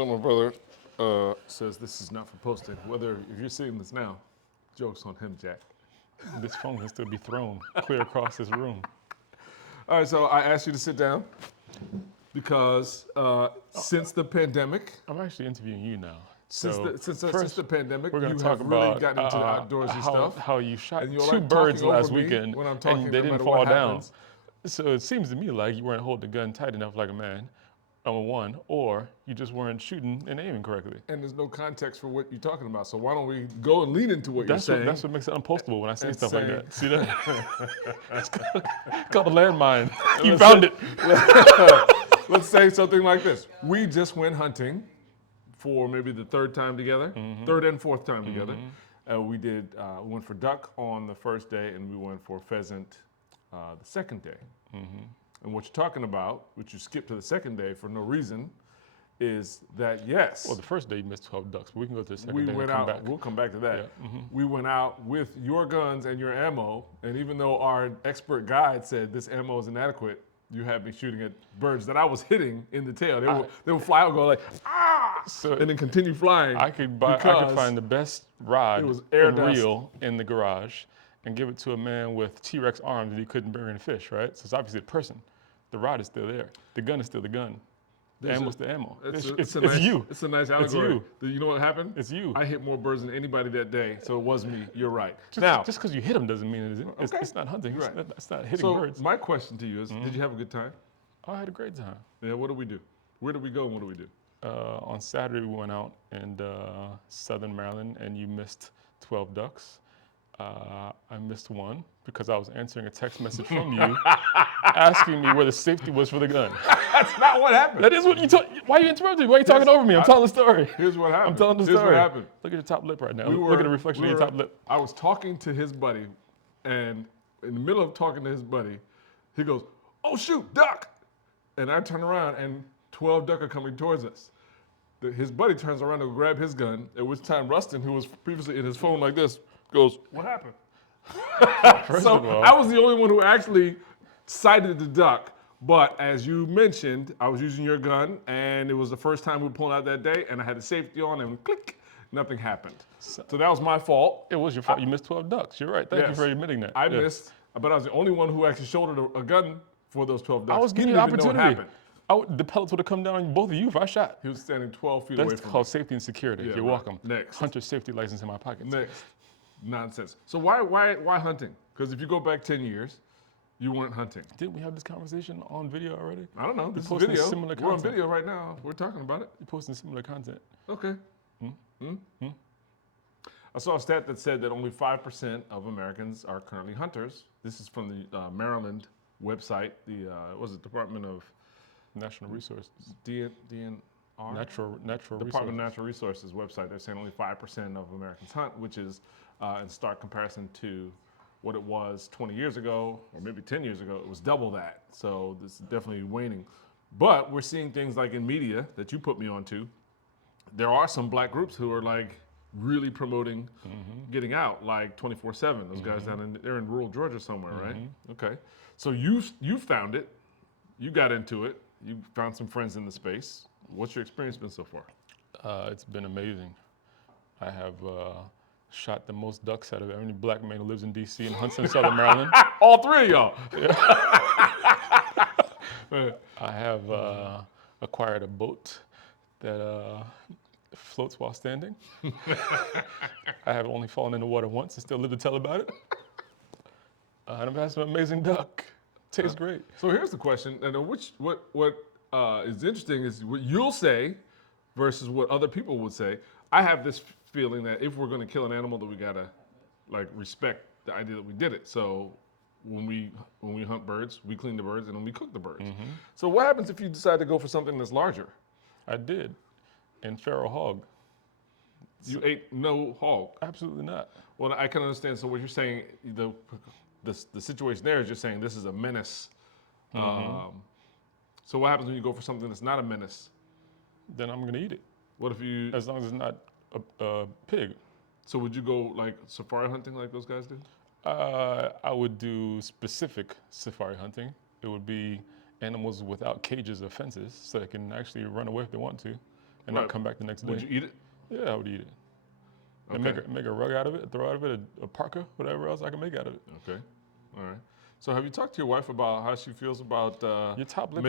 So my brother says this is not for posting. Whether if you're seeing this now, joke's on him, Jack. This phone can still be thrown clear across this room. All right, so I asked you to sit down because since the pandemic, I'm actually interviewing you now. since So since the pandemic, we're going you to talk have really about gotten into the outdoorsy stuff, how you shot and you're two like birds talking over last me weekend when I'm talking, and they no didn't matter fall what down. happens. So it seems to me like you weren't holding the gun tight enough like a man, number one, or you just weren't shooting and aiming correctly. And there's no context for what you're talking about. So why don't we go and lean into what you're saying? That's what makes it unpostable when I say and stuff say- like that. See that? It's called a landmine. You found it. Let's say something like this. We just went hunting for maybe the third time together, third and fourth time together. We went for duck on the first day, and we went for pheasant the second day. And what you're talking about, which you skipped to the second day for no reason, is that yes. Well, the first day you missed 12 ducks, but we can go to the second we day went and come out. back. We'll come back to that. Yeah, We went out with your guns and your ammo, and even though our expert guide said this ammo is inadequate, you had me shooting at birds that I was hitting in the tail. They would fly out, go like ah, and then continue flying. I could because find the best rod it was air and dust. reel in the garage and give it to a man with T-Rex arms that he couldn't bring in fish, right? So it's obviously a person. The rod is still there. The gun is still the gun. The ammo's the ammo. It's you. It's a nice allegory. you. You know what happened? It's you. I hit more birds than anybody that day, so it was me. You're right. Just because you hit them doesn't mean Okay. it's not hunting. You're right. It's not hitting So birds. my question to you is, did you have a good time? I had a great time. Yeah. What did we do? Where did we go and what did we do? On Saturday, we went out in southern Maryland, and you missed 12 ducks. I missed one because I was answering a text message from you asking me where the safety was for the gun. That's not what happened. That is what you told. Why are you interrupting me? Why are you talking over me? I'm telling the story. Here's what happened. I'm telling the Here's story. what happened. Look at your top lip right now. Look at the reflection of your top lip. I was talking to his buddy, and in the middle of talking to his buddy, he goes, "Oh shoot, duck!" And I turn around, and 12 duck are coming towards us. His buddy turns around to grab his gun, at which time Rustin, who was previously in his phone like this, goes, "What happened?" First So of all, I was the only one who actually sighted the duck. But as you mentioned, I was using your gun, and it was the first time we were pulling out that day, and I had the safety on, and click, nothing happened. So that was my fault. it was your fault. You missed 12 ducks. You're right. Thank you Yes. for admitting that. I Yeah. missed, but I was the only one who actually shouldered a gun for those 12 ducks. I was He giving you didn't the even know what opportunity. happened. The pellets would have come down on both of you if I shot. He was standing 12 feet away That's from called safety and security. Yeah, You're right. welcome. Next. Hunter safety license in my pocket. me. Next. Nonsense. So why hunting? Because if you go back 10 years, you weren't hunting. Didn't we have this conversation on video already? I don't know. This is posting video. similar We're on content. video right now. We're talking about it. You're posting similar content. Okay. I saw a stat that said that only 5% of Americans are currently hunters. This is from the Maryland website, the Department of National resources. DNR? Natural Department resources. of Natural Resources website. They're saying only 5% of Americans hunt, which is in stark comparison to what it was 20 years ago, or maybe 10 years ago. It was double that. So this is definitely waning. But we're seeing things like in media that you put me onto. There are some black groups who are like really promoting getting out, like 24/7. Those guys they're in rural Georgia somewhere, right? Okay. So you found it. You got into it. You found some friends in the space. What's your experience been so far? It's been amazing. I have shot the most ducks out of any black man who lives in D.C. and hunts in Southern Maryland. All three of y'all. I have acquired a boat that floats while standing. I have only fallen in the water once and still live to tell about it. And I've had some amazing duck. Tastes great. So here's the question, and what is interesting is what you'll say versus what other people would say. I have this feeling that if we're going to kill an animal, that we gotta like respect the idea that we did it. So when we hunt birds, we clean the birds and then we cook the birds. So what happens if you decide to go for something that's larger? I did. And feral hog. You ate no hog. Absolutely not. Well, I can understand. So what you're saying, the situation there is you're saying this is a menace. So what happens when you go for something that's not a menace? Then I'm gonna eat it. What if you? As long as it's not a pig. So would you go like safari hunting like those guys do? I would do specific safari hunting. It would be animals without cages or fences, so they can actually run away if they want to, and not come back the next day. Would you eat it? Yeah, I would eat it. And Okay. make a rug out of it, throw out of it a parka, whatever else I can make out of it. Okay. All right. So have you talked to your wife about how she feels about Your top lip